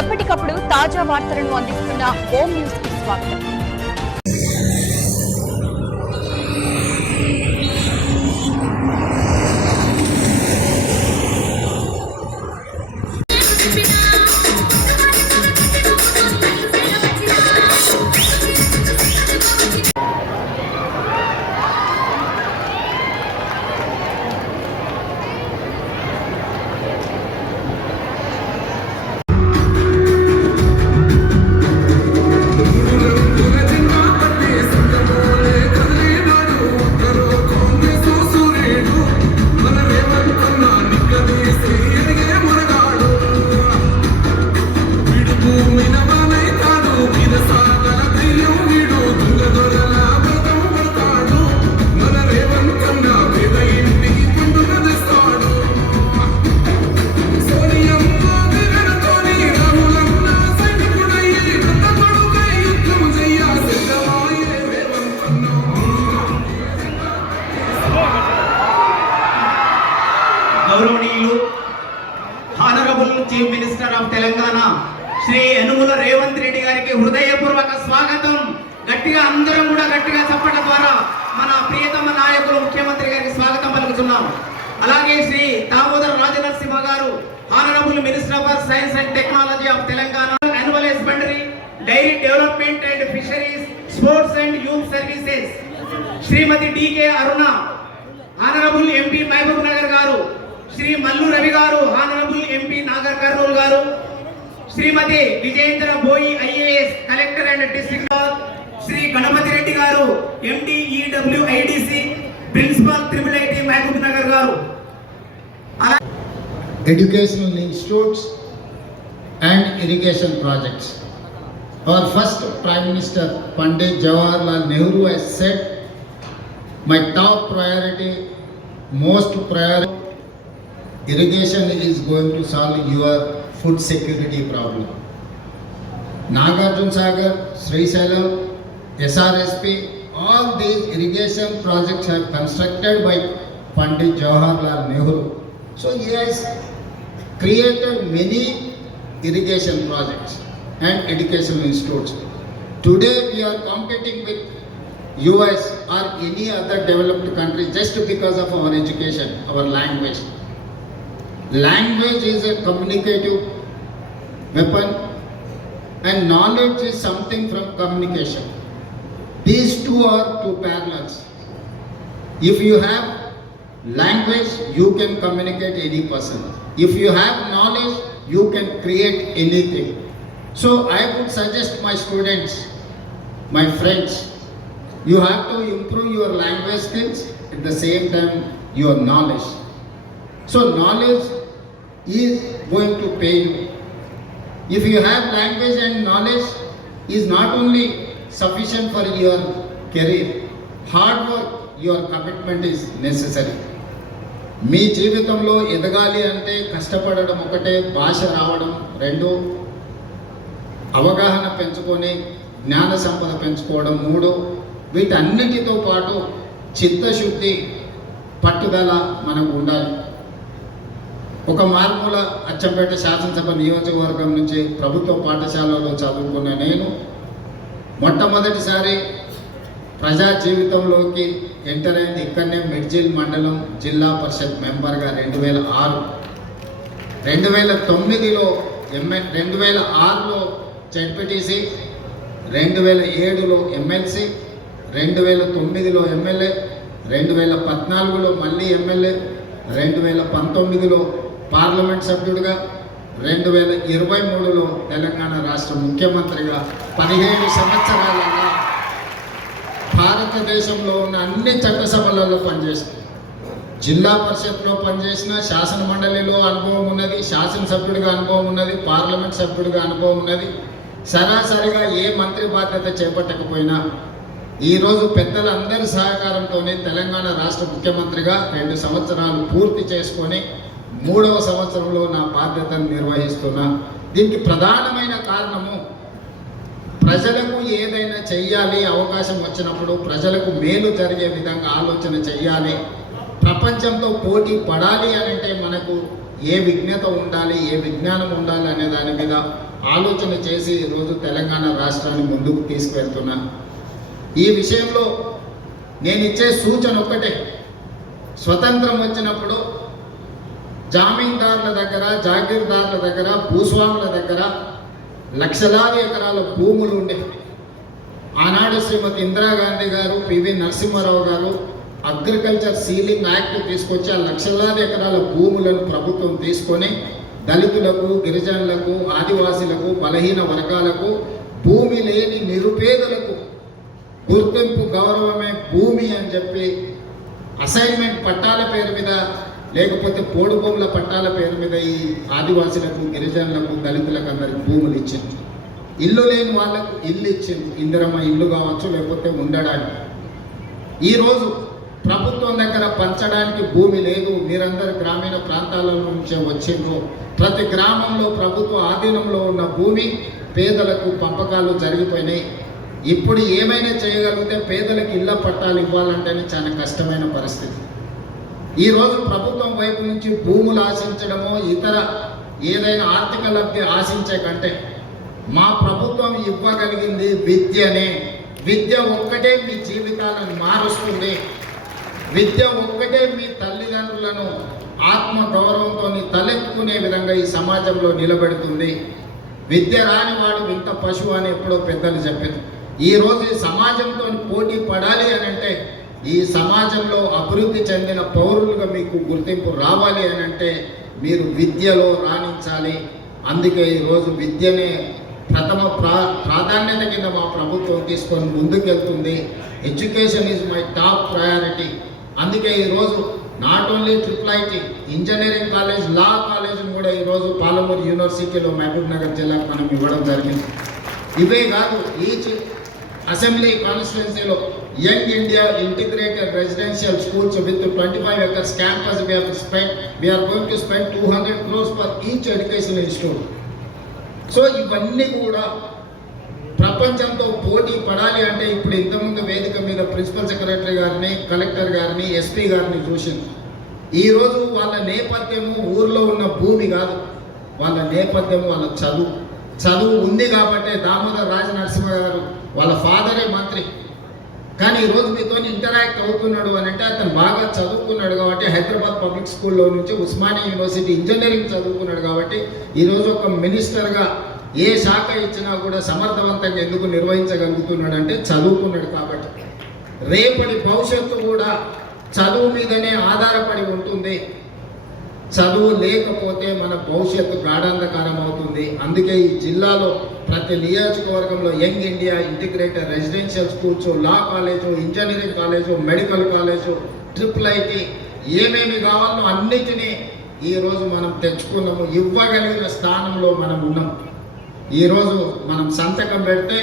ఎప్పటికప్పుడు తాజా వార్తలను అందిస్తున్న హోమ్ న్యూస్ కి స్వాగతం. గౌరవనీయులు honourable chief minister of Telangana Shri Yanumala Revanth Reddy గారికి హృదయపూర్వక స్వాగతం. గట్టిగా అందరం కూడా గట్టిగా చెప్పడం ద్వారా మన ప్రియతమ నాయకులు ముఖ్యమంత్రి గారికి స్వాగతం పలుకుతున్నాం. అలాగే శ్రీ దామోదర్ రాజనరసింహ గారు honourable minister for science and technology of Telangana, animal husbandry, dairy development and fisheries, sports and youth services Shrimati DK Aruna, honourable MP Mahabub Nagar గారు, శ్రీ మల్లు రవి గారు, హానరబుల్ ఎంపీ నాగర్ కర్నూల్ గారు, Shrimati Vijayendra Boyi IAS collector and district, Shri Ganapathi Reddy గారు MD EWIDC principal triple IT Mahabub Nagar గారు. Educational institutes and irrigation projects. Our first Prime Minister Pandit Jawaharlal Nehru has said, my top priority, most priority, irrigation is going to solve your food security problem. Nagarjuna Sagar, Srisailam, SRSP, all these irrigation projects are constructed by Pandit Jawaharlal Nehru. So he has created many irrigation projects and educational institutes. Today we are competing with US or any other developed country just because of our education, our language. Language is a communicative weapon and knowledge is something from communication. These two are two parallels. If you have language, you can communicate any person. If you have knowledge, you can create anything. So I would suggest my students, my friends, you have to improve your language skills at the same time your knowledge. So knowledge is going to pay you. If you have language and knowledge is not only sufficient for your career, hard work, your commitment is necessary. మీ జీవితంలో ఎదగాలి అంటే కష్టపడడం ఒకటే, భాష రావడం రెండు, అవగాహన పెంచుకొని జ్ఞాన సంపద పెంచుకోవడం మూడు, వీటన్నిటితో పాటు చిత్తశుద్ధి, పట్టుదల మనకు ఉండాలి. ఒక మార్మూల అచ్చంపేట శాసనసభ నియోజకవర్గం నుంచి ప్రభుత్వ పాఠశాలలో చదువుకున్న నేను మొట్టమొదటిసారి ప్రజా జీవితంలోకి ఎంటర్ అయింది ఇక్కడనే మిడ్జిల్ మండలం జిల్లా పరిషత్ మెంబర్గా 2006, 2009లో 2006లో జెడ్పీటీసీ, 2007లో ఎమ్మెల్సీ, 2009లో ఎమ్మెల్యే, 2014లో మళ్ళీ ఎమ్మెల్యే, 2019లో పార్లమెంట్ సభ్యుడిగా, 2023లో తెలంగాణ రాష్ట్ర ముఖ్యమంత్రిగా 17 సంవత్సరాలుగా భారతదేశంలో ఉన్న అన్ని చట్టసభలలో పనిచేసిన, జిల్లా పరిషత్లో పనిచేసిన, శాసన మండలిలో అనుభవం ఉన్నది, శాసనసభ్యుడిగా అనుభవం ఉన్నది, పార్లమెంట్ సభ్యుడిగా అనుభవం ఉన్నది. సరాసరిగా ఏ మంత్రి బాధ్యత చేపట్టకపోయినా ఈరోజు పెద్దలందరి సహకారంతోనే తెలంగాణ రాష్ట్ర ముఖ్యమంత్రిగా 2 సంవత్సరాలు పూర్తి చేసుకొని 3వ సంవత్సరంలో నా బాధ్యతను నిర్వహిస్తున్నా. దీనికి ప్రధానమైన కారణము ప్రజలకు ఏదైనా చెయ్యాలి, అవకాశం వచ్చినప్పుడు ప్రజలకు మేలు జరిగే విధంగా ఆలోచన చెయ్యాలి. ప్రపంచంతో పోటీ పడాలి అని అంటే మనకు ఏ విజ్ఞత ఉండాలి, ఏ విజ్ఞానం ఉండాలి అనే దాని మీద ఆలోచన చేసి ఈరోజు తెలంగాణ రాష్ట్రాన్ని ముందుకు తీసుకువెళ్తున్నా. ఈ విషయంలో నేను ఇచ్చే సూచన ఒక్కటే, స్వతంత్రం వచ్చినప్పుడు జామీందారుల దగ్గర, జాగీర్దారుల దగ్గర, భూస్వాముల దగ్గర లక్షలాది ఎకరాల భూములు ఉండే. ఆనాడు శ్రీమతి ఇందిరాగాంధీ గారు, పివి నరసింహారావు గారు అగ్రికల్చర్ సీలింగ్ యాక్ట్ తీసుకొచ్చి ఆ లక్షలాది ఎకరాల భూములను ప్రభుత్వం తీసుకొని దళితులకు, గిరిజనులకు, ఆదివాసీలకు, బలహీన వర్గాలకు, భూమి లేని నిరుపేదలకు గుర్తింపు గౌరవమే భూమి అని చెప్పి అసైన్మెంట్ పట్టాల పేరు మీద, లేకపోతే పోడు భూముల పట్టాల పేరు మీద ఈ ఆదివాసీలకు, గిరిజనులకు, దళితులకు అందరికి భూములు ఇచ్చింది. ఇల్లు లేని వాళ్ళకు ఇల్లు ఇచ్చింది, ఇందిరమ్మ ఇల్లు కావచ్చు, లేకపోతే ఉండడానికి. ఈరోజు ప్రభుత్వం దగ్గర పంచడానికి భూమి లేదు. మీరందరూ గ్రామీణ ప్రాంతాల నుంచే వచ్చిండ్రు. ప్రతి గ్రామంలో ప్రభుత్వ ఆధీనంలో ఉన్న భూమి పేదలకు పంపకాలు జరిగిపోయినాయి. ఇప్పుడు ఏమైనా చేయగలిగితే పేదలకు ఇళ్ల పట్టాలు ఇవ్వాలంటేనే చాలా కష్టమైన పరిస్థితి. ఈరోజు ప్రభుత్వం వైపు నుంచి భూములు ఆశించడమో ఇతర ఏదైనా ఆర్థిక లబ్ధి ఆశించే కంటే మా ప్రభుత్వం ఇవ్వగలిగింది విద్యనే. విద్య ఒక్కటే మీ జీవితాలను మారుస్తుంది. విద్య ఒక్కటే మీ తల్లిదండ్రులను ఆత్మ గౌరవంతో తలెత్తుకునే విధంగా ఈ సమాజంలో నిలబెడుతుంది. విద్య రాని వాడు వింత పశువు అని ఎప్పుడో పెద్దలు చెప్పారు. ఈరోజు ఈ సమాజంతో పోటీ పడాలి అని అంటే, ఈ సమాజంలో అభివృద్ధి చెందిన పౌరులుగా మీకు గుర్తింపు రావాలి అని అంటే మీరు విద్యలో రాణించాలి. అందుకే ఈరోజు విద్యనే ప్రథమ ప్రాధాన్యత కింద మా ప్రభుత్వం తీసుకొని ముందుకెళ్తుంది. Education is my top priority. అందుకే ఈరోజు not only IIIT engineering college, law కాలేజ్ని కూడా ఈరోజు పాలమూరు యూనివర్సిటీలో మహబూబ్ నగర్ జిల్లాకు మనం ఇవ్వడం జరిగింది. ఇవే కాదు, ఈచ్ అసెంబ్లీ కాన్స్టిట్యున్సీలో young India integrated residential schools with 25 acres campus we are going to spend 200 crores for each education institute. So ఇవన్నీ కూడా ప్రపంచంతో పోటీ పడాలి అంటే ఇప్పుడు ఇంతకుముందు వేదిక మీద ప్రిన్సిపల్ సెక్రటరీ గారిని, కలెక్టర్ గారిని, ఎస్పీ గారిని చూసింది. ఈరోజు వాళ్ళ నేపథ్యము ఊర్లో ఉన్న భూమి కాదు, వాళ్ళ నేపథ్యము వాళ్ళ చదువు ఉంది. కాబట్టి దామోదర్ రాజ నరసింహ గారు వాళ్ళ ఫాదరే మంత్రి, కానీ ఈరోజు మీతో ఇంటరాక్ట్ అవుతున్నాడు అని అంటే అతను బాగా చదువుకున్నాడు కాబట్టి హైదరాబాద్ పబ్లిక్ స్కూల్లో నుంచి ఉస్మానియా యూనివర్సిటీ ఇంజనీరింగ్ చదువుకున్నాడు కాబట్టి ఈరోజు ఒక మినిస్టర్గా ఏ శాఖ ఇచ్చినా కూడా సమర్థవంతంగా ఎందుకు నిర్వహించగలుగుతున్నాడు అంటే చదువుకున్నాడు కాబట్టి. రేపటి భవిష్యత్తు కూడా చదువు మీదనే ఆధారపడి ఉంటుంది. చదువు లేకపోతే మన భవిష్యత్తు గాఢాంధకారం అవుతుంది. అందుకే ఈ జిల్లాలో ప్రతి నియోజకవర్గంలో young India integrated residential schools, లా college, engineering college, medical college, IIIT ఏమేమి కావాలో అన్నిటినీ ఈరోజు మనం తెచ్చుకున్నాము. ఇవ్వగలిగిన స్థానంలో మనం ఉన్నాం. ఈరోజు మనం సంతకం పెడితే,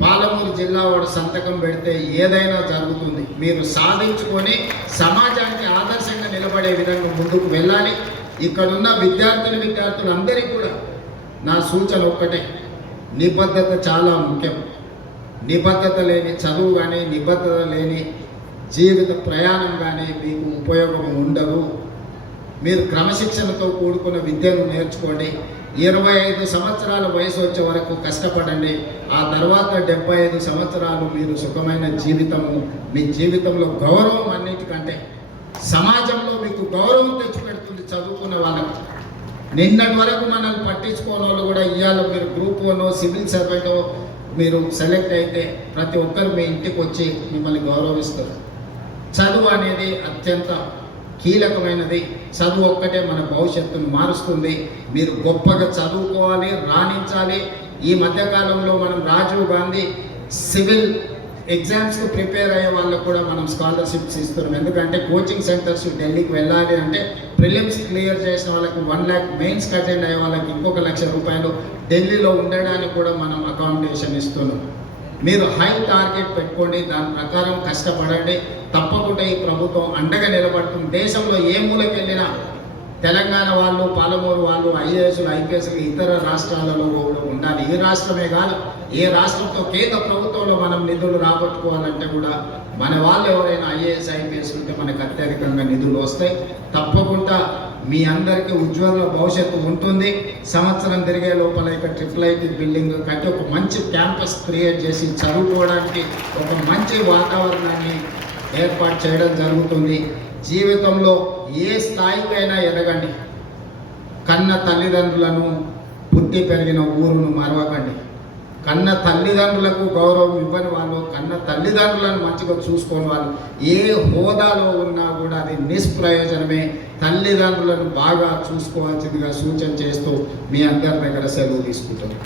పాలమూరు జిల్లా వాడు సంతకం పెడితే ఏదైనా జరుగుతుంది. మీరు సాధించుకొని సమాజానికి ఆదర్శంగా నిలబడే విధంగా ముందుకు వెళ్ళాలి. ఇక్కడున్న విద్యార్థులందరికీ కూడా నా సూచన ఒక్కటే, నిబద్ధత చాలా ముఖ్యం. నిబద్ధత లేని చదువు కానీ, నిబద్ధత లేని జీవిత ప్రయాణం కానీ మీకు ఉపయోగం ఉండదు. మీరు క్రమశిక్షణతో కూడుకున్న విద్యను నేర్చుకోండి. 25 సంవత్సరాల వయసు వచ్చే వరకు కష్టపడండి. ఆ తర్వాత 75 సంవత్సరాలు మీరు సుఖమైన జీవితము, మీ జీవితంలో గౌరవం అన్నిటికంటే సమాజంలో మీకు గౌరవం తెచ్చిపెడుతుంది చదువుకున్న వాళ్ళకు. నిన్నటి వరకు మనల్ని పట్టించుకోని వాళ్ళు కూడా ఇవాళ మీరు గ్రూప్ 1 సివిల్ సర్వెంటో మీరు సెలెక్ట్ అయితే ప్రతి ఒక్కరు మీ ఇంటికి వచ్చి మిమ్మల్ని గౌరవిస్తారు. చదువు అనేది అత్యంత కీలకమైనది. చదువు ఒక్కటే మన భవిష్యత్తును మారుస్తుంది. మీరు గొప్పగా చదువుకోవాలి, రాణించాలి. ఈ మధ్యకాలంలో మనం రాజీవ్ గాంధీ సివిల్ ఎగ్జామ్స్కి ప్రిపేర్ అయ్యే వాళ్ళకు కూడా మనం స్కాలర్షిప్స్ ఇస్తున్నాం. ఎందుకంటే కోచింగ్ సెంటర్స్ ఢిల్లీకి వెళ్ళాలి అంటే ప్రిలిమ్స్ క్లియర్ చేసిన వాళ్ళకి 1 lakh, మెయిన్స్కి అటెండ్ అయ్యే వాళ్ళకి ఇంకొక ₹1,00,000 ఢిల్లీలో ఉండడానికి కూడా మనం అకామిడేషన్ ఇస్తున్నాం. మీరు హై టార్గెట్ పెట్టుకోండి, దాని ప్రకారం కష్టపడండి. తప్పకుండా ఈ ప్రభుత్వం అండగా నిలబడుతుంది. దేశంలో ఏ మూలకి వెళ్ళినా తెలంగాణ వాళ్ళు, పాలమూరు వాళ్ళు IASలు, IPSలు ఇతర రాష్ట్రాలలో కూడా ఉండాలి. ఈ రాష్ట్రమే కాదు, ఏ రాష్ట్రంతో కేంద్ర ప్రభుత్వంలో మనం నిధులు రాబట్టుకోవాలంటే కూడా మన వాళ్ళు ఎవరైనా IAS, IPS ఉంటే మనకు అత్యధికంగా నిధులు వస్తాయి. తప్పకుండా మీ అందరికీ ఉజ్వల భవిష్యత్తు ఉంటుంది. సంవత్సరం తిరిగే లోపల ఇక IIIT బిల్డింగ్ కట్టి ఒక మంచి క్యాంపస్ క్రియేట్ చేసి చదువుకోవడానికి ఒక మంచి వాతావరణాన్ని ఏర్పాటు చేయడం జరుగుతుంది. జీవితంలో ఏ స్థాయికైనా ఎదగండి. కన్న తల్లిదండ్రులను, పుట్టి పెరిగిన ఊరును మరవకండి. కన్న తల్లిదండ్రులకు గౌరవం ఇవ్వని వాళ్ళు, కన్న తల్లిదండ్రులను మంచిగా చూసుకోని వాళ్ళు ఏ హోదాలో ఉన్నా కూడా అది నిష్ప్రయోజనమే. తల్లిదండ్రులను బాగా చూసుకోవాల్సిందిగా సూచన చేస్తూ మీ అందరి దగ్గర సెలవు తీసుకుంటారు.